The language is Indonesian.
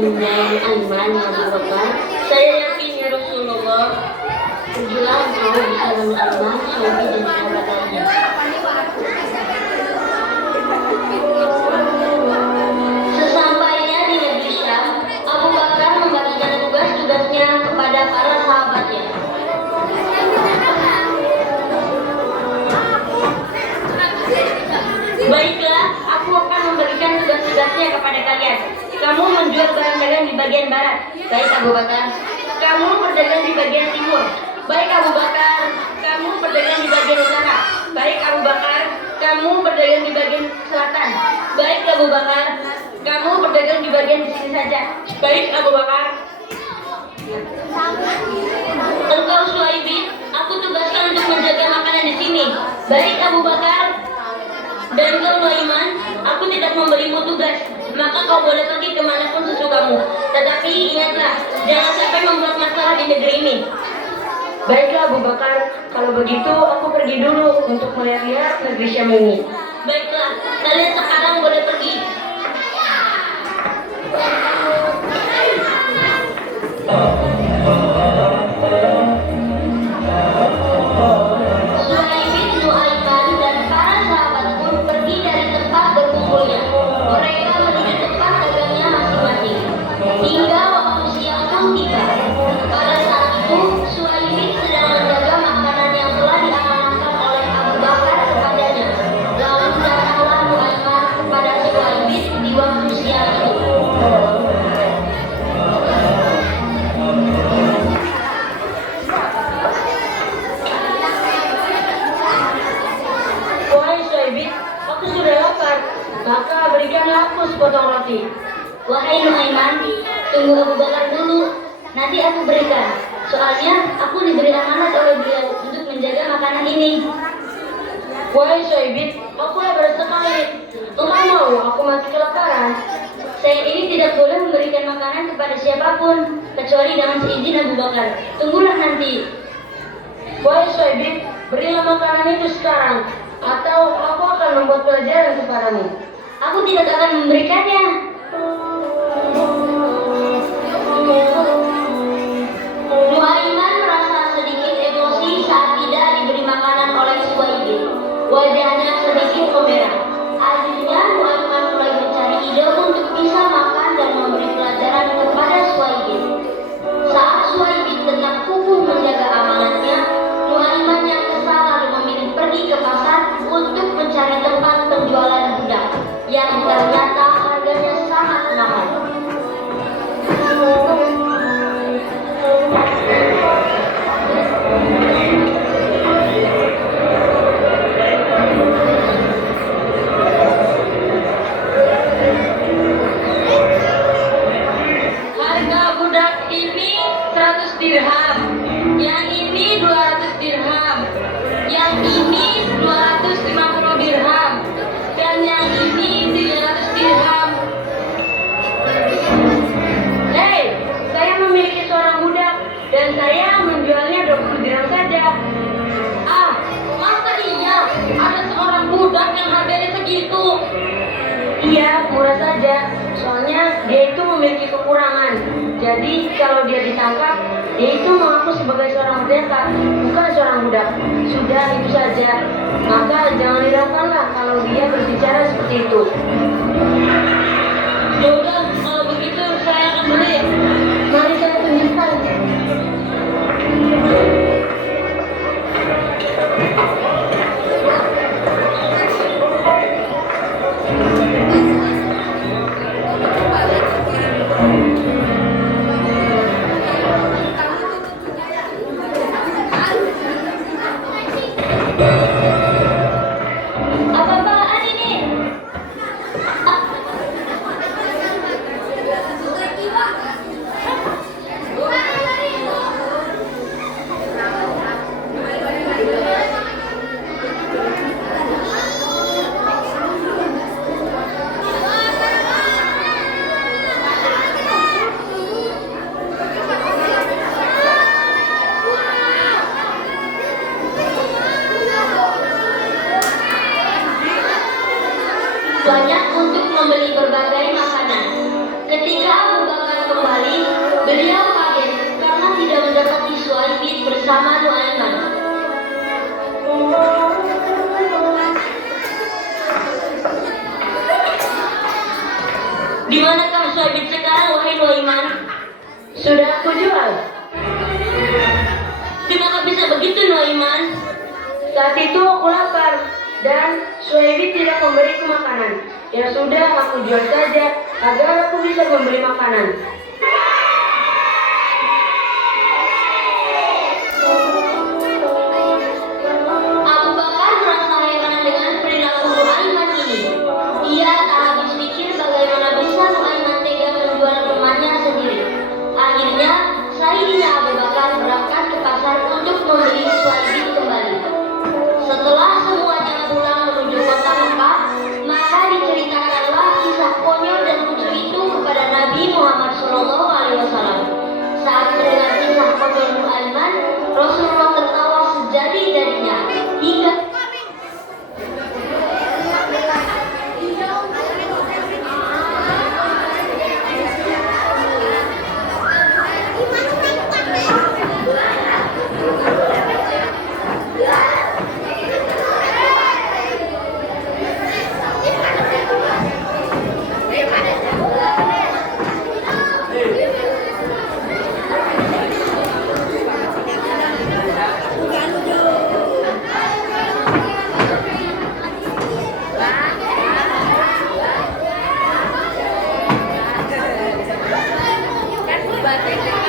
dan Aiman yang Bakar, saya yakin ya Rasulullah, segera engkau bisa mengaman suami dan kerabatnya. Sesampainya di negeri Syam, Abu Bakar membagikan tugas-tugasnya kepada para sahabatnya. Baiklah, aku akan membagikan tugas-tugasnya kepada kalian. Kamu menjual barang dagang di bagian barat. Baik Abu Bakar. Kamu berdagang di bagian timur. Baik Abu Bakar. Kamu berdagang di bagian utara. Baik Abu Bakar. Kamu berdagang di bagian selatan. Baik Abu Bakar. Kamu berdagang di bagian di sini saja. Baik Abu Bakar. Engkau Suhaibin, aku tugaskan untuk menjaga makanan di sini. Baik Abu Bakar. Dan kau Nuaiman, aku tidak memberimu tugas, maka kau boleh pergi kemanapun sesukamu. Tetapi ingatlah, jangan sampai membuat masalah di negeri ini. Baiklah Abu Bakar, kalau begitu aku pergi dulu untuk melihat negeri Syam ini. Baiklah, kalian sekarang boleh pergi. Suhaibin, Nuaiman, dan para sahabat pun pergi dari tempat berkumpulnya. Mereka menuju tempat dagangnya masing-masing. Hingga waktu siang pun tiba. Pada saat itu, Suhaibin sedang menjaga makanan yang telah diamanahkan oleh Abu Bakar kepadanya. Lalu datanglah Nuaiman kepada Suhaibin di waktu siang itu. Wahai Suhaibin, aku sudah lapar, maka berikanlah aku sepotong roti. Wahai Nuaiman, tunggu Abu Bakar dulu, nanti aku berikan. Soalnya aku diberi amanat oleh beliau untuk menjaga makanan ini. Wahai Suhaibin, aku lapar sekali. Engkau mau aku mati kelaparan? Saya ini tidak boleh memberikan makanan kepada siapapun, kecuali dengan seizin Abu Bakar. Tunggulah nanti. Wahai Suhaibin, berilah makanan itu sekarang, atau aku akan membuat pelajaran kepadamu. Aku tidak akan memberikannya. Nuaiman merasa sedikit emosi saat tidak diberi makanan oleh Suhaibin. Wajahnya sedikit memerah. Akhirnya Nuaiman mulai mencari ide untuk bisa makan dan memberi pelajaran kepada Suhaibin. Saat Suhaibin tengah kukuh menjaga amanatnya, Nuaiman yang kesal lalu memilih pergi ke pasar untuk mencari tempat penjualan budak yang ternyata harganya sangat mahal. Harga budak ini 100 dirham, yang ini 200 dirham, yang ini 250 dirham, dan yang ini 300 dirham. Hei, saya memiliki seorang budak dan saya menjualnya 20 dirham saja. Ah, masa iya ada seorang budak yang harganya segitu? Iya, murah saja. Soalnya dia itu memiliki kekurangan. Jadi kalau dia ditangkap, dia itu mengaku sebagai seorang merdeka, bukan seorang budak. Sudah itu saja. Maka jangan hiraukanlah kalau dia berbicara seperti itu. Yaudah, kalau begitu saya akan beli. Mari saya tunjukkan. Apa-apaan ini? Beliau kaget karena tidak mendapati Suhaibin bersama Nuaiman. Di manakah Suhaibin sekarang, wahai Nuaiman? Sudah aku jual. Kenapa bisa begitu, Nuaiman? Saat itu aku lapar dan Suhaibin tidak memberiku makanan. Ya sudah, aku jual saja agar aku bisa membeli makanan. Abu Bakar merasa heran dengan perilaku Nuaiman ini. Ia tak habis pikir bagaimana bisa Nuaiman tega menjual temannya sendiri. Akhirnya, Sayyidina Abu Bakar berangkat ke pasar untuk membeli Suhaibin kembali. Setelah semuanya pulang menuju kota Mekah, maka diceritakanlah kisah konyol dan lucu itu kepada Nabi Muhammad SAW. Saat mendengar kisah konyol Nuaiman, Rasulullah tertawa sejadi-jadinya hingga Batik.